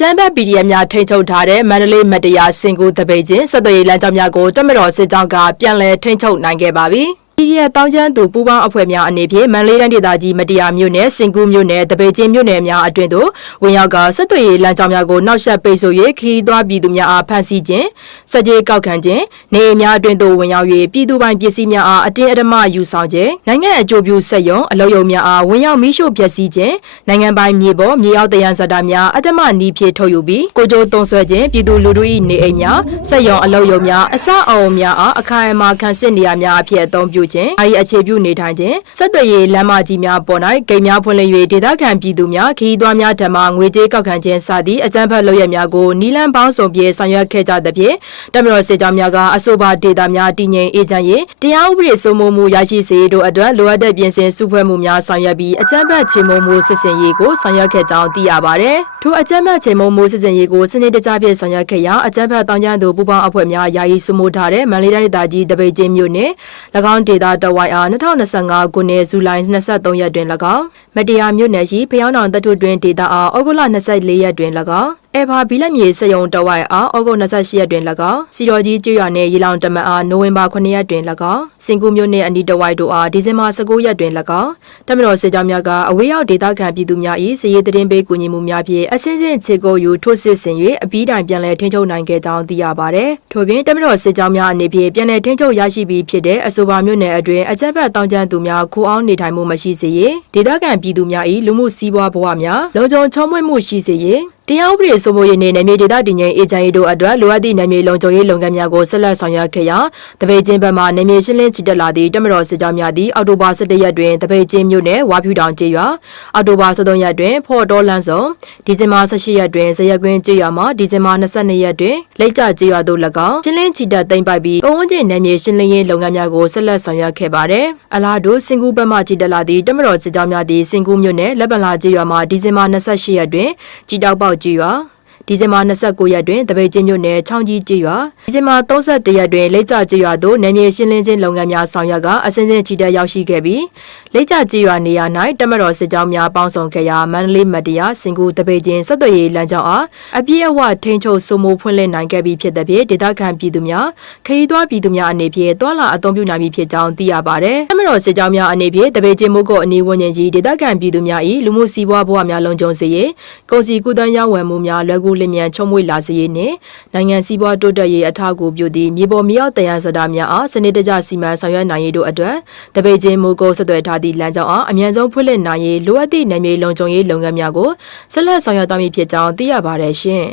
ကျန်းဘက် PDF များထိန်းချုပ်ထားတဲ့မန္တလေးမတရားစင်ကူတပိတ်ချင်းဆက်သွယ်ရေးလမ်းကြောင်းများကိုတပ်မတော်စစ်ကြောင်းကပြန်လည်ထိန်းချုပ်နိုင်ခဲ့ပါပြီ။ PDF တောင်းကျမ်းသူပူးပေါင်းအဖွဲ့များအနေဖြင့်မန္တလေးတိုင်းဒေသကြီးမတရားမြို့နယ်စင်ကူးမြို့နယ်တပိတ်ချင်းမြို့နယ်များအတွင်သို့ဝင်ရောက်ကဆက်သွယ်ရေးလမ်းကြောင်းများကိုနောက်ဆက်ပိတ်ဆို့၍ခရီးသွားပြည်သူများအားဖမ်းဆီးခြင်းစကြေးကောက်ခံခြင်းနေအိမ်များအတွင်သို့ဝင်ရောက်၍ပြည်သူပိုင်ပစ္စည်းများအားအတင်းအဓမ္မယူဆောင်ခြင်းနိုင်ငံအကျိုးပြုဆက်ယုံအလုပ်ရုံများအားဝင်ရောက်မိရှို့ဖျက်ဆီးခြင်းနိုင်ငံပိုင်မြေပေါ်မြေအောက်တရားစတာများအဓမ္မနီးဖြည့်ထုတ်ယူပြီးကိုကြိုးသုံးဆွဲခြင်းပြည်သူလူထု၏နေအိမ်များဆက်ယုံအလုပ်ရုံများအစအအုံများအားအခိုင်အမာခံစစ်နေရာများအဖြစ်အသုံးပြုခြင်းအခြေပြုနေထိုင်ခြင်းဆက်သွယ်ရေးလမ်းမကြီးများပေါ်၌ဂိတ်များဖွင့်လှစ်၍ဒေသခံပြည်သူများခရီးသွားများထံမှငွေကြေးကောက်ခံခြင်းစသည့်အကြမ်းဖက်လုပ်ရများကိုနီလန်းပေါင်းစုံပြေဆောင်ရွက်ခဲ့ကြသဖြင့်တပ်မတော်စစ်ကြောင်းများကအဆိုပါဒေသများတည်ငြိမ်အေးချမ်းရေးတရားဥပဒေစိုးမိုးမှုရရှိစေတို့အတွက်လိုအပ်တဲ့ပြင်ဆင်စုဖွဲ့မှုများဆောင်ရွက်ပြီးအကြမ်းဖက်ချေမှုမှုစစ်စင်ရေးကိုဆောင်ရွက်ခဲ့ကြောင်းသိရပါတယ်။ထိုအကြမ်းဖက်ချေမှုမှုစစ်စင်ရေးကိုစနစ်တကျဖြင့်ဆောင်ရွက်ခဲ့ရာအကြမ်းဖက်တောင်းကျမ်းသူပူးပေါင်းအဖွဲ့များယာယီစုမိုးထားတဲ့မန္တလေးတိုင်းဒေသကြီးတပိတ်ချင်းမြို့နယ်၎င်းဒေသတဝိုင်အား2025ခုနှစ်ဇူလိုင်23ရက်တွင်၎င်းမတရားမြို့နယ်ရှိဖျောင်းတောင်တထုတွင်ဒေသအားဩဂုတ်လ24ရက်တွင်၎င်းအေဘာဘီလက်မြေစယုံတဝိုင်အားဩဂုတ်28ရက်တွင်၎င်းစီတော်ကြီးကျွော်နှင့်ရေလောင်တမန်အားနိုဝင်ဘာ9ရက်တွင်၎င်းစင်ကူမြို့နှင့်အနီးတဝိုင်တို့အားဒီဇင်ဘာ19ရက်တွင်၎င်းတပ်မတော်စစ်ကြောင်းများကအဝေးရောက်ဒေသခံပြည်သူများ၏စည်ရေးတရင်ပေးကူညီမှုများဖြင့်အစင်းစင်းခြေကိုယူထိုးစစ်ဆင်၍အပြီးတိုင်ပြန်လည်ထိန်းချုပ်နိုင်ခဲ့ကြောင်းသိရပါသည်။ထို့ပြင်တပ်မတော်စစ်ကြောင်းများအနေဖြင့်ပြန်လည်ထိန်းချုပ်ရရှိပြီးဖြစ်တဲ့အဆိုပါမြို့နယ်အတွင်းအကြမ်းဖက်တောင်းကျမ်းသူများခိုးအောင်းနေထိုင်မှုမရှိစေရေးဒေသခံပြည်သူများ၏လူမှုစီးပွားဘဝများလုံခြုံချုံးမွေ့မှုရှိစေရေးတရားဥပဒေစိုးမိုးရေးနှင့်နယ်မြေဒေသတည်ငြိမ်အေးချမ်းရေးတို့အတွက်လိုအပ်သည့်နယ်မြေလုံခြုံရေးလုပ်ငန်းများကိုဆက်လက်ဆောင်ရွက်ခဲ့ရာတပိတ်ချင်းဘက်မှနယ်မြေရှင်းလင်းချီတက်လာသည့်တပ်မတော်စစ်ကြောင်းများသည့်အောက်တိုဘာ17ရက်တွင်တပိတ်ချင်းမြို့နယ်ဝါဖြူတောင်ကျေးရွာအောက်တိုဘာ13ရက်တွင်ဖော်တော်လန်းစုံဒီဇင်ဘာ18ရက်တွင်ဇရက်ကွင်းကျေးရွာမှဒီဇင်ဘာ22ရက်တွင်လိတ်ကျကျေးရွာသို့၎င်းရှင်းလင်းချီတက်သိမ်းပိုက်ပြီးပုံဝန်းကျင်နယ်မြေရှင်းလင်းရေးလုပ်ငန်းများကိုဆက်လက်ဆောင်ရွက်ခဲ့ပါတယ်အလားတူစင်ကူးဘက်မှချီတက်လာသည့်တပ်မတော်စစ်ကြောင်းများသည့်စင်ကူးမြို့နယ်လက်ပံလာကျေးရွာမှဒီဇင်ဘာ28ရက်တွင်ကြီးတောက်ပေါက်ကျေးရွာဒီဇင်ဘာ29ရက်တွင်တပိတ်ချင်းမြို့နယ်ချောင်းကြီးကျေးရွာဒီဇင်ဘာ31ရက်တွင်လိတ်ကျကျေးရွာသို့နယ်မြေရှင်းလင်းခြင်းလုပ်ငန်းများဆောင်ရွက်ကအစဉ်စဉ်ချီတက်ရောက်ရှိခဲ့ပြီးလိတ်ကျကျေးရွာနေရာ၌တပ်မတော်စစ်ကြောင်းများပေါင်းစုံခဲ့ရာမန္တလေးမတရားစင်ကူတပိတ်ချင်းဆက်သွယ်ရေးလမ်းကြောင်းအားအပြည့်အဝထိန်းချုပ်စိုးမိုးဖွင့်လှစ်နိုင်ခဲ့ပြီးဖြစ်သဖြင့်ဒေသခံပြည်သူများခရီးသွားပြည်သူများအနေဖြင့်တွာလာအသုံးပြုနိုင်ပြီဖြစ်ကြောင်းသိရပါတယ်။တပ်မတော်စစ်ကြောင်းများအနေဖြင့်တပိတ်ချင်းမိုးကုတ်အနီးဝန်းကျင်ကြီးဒေသခံပြည်သူများ၏လူမှုစီးပွားဘဝများလုံခြုံစေရေးကုန်စည်ကူးသန်းရောင်းဝယ်မှုများလွယ်ကူလျင်မြန်ချုံမွေလာစေရေးနှင့်နိုင်ငံစီးပွားတိုးတက်ရေးအထောက်အကူပြုသည့်မြေပေါ်မြေအောက်တရားစတာများအားစနစ်တကျစီမံဆောင်ရွက်နိုင်ရေးတို့အတွက်တပိတ်ချင်းမိုးကုတ်ဆက်သွယ်ထားသည့်လမ်းကြောင်းအားအမြန်ဆုံးဖွင့်လှစ်နိုင်ရေးလိုအပ်သည့်နယ်မြေလုံခြုံရေးလုပ်ငန်းများကိုဆက်လက်ဆောင်ရွက်သွားမည်ဖြစ်ကြောင်းသိရပါတယ်ရှင်။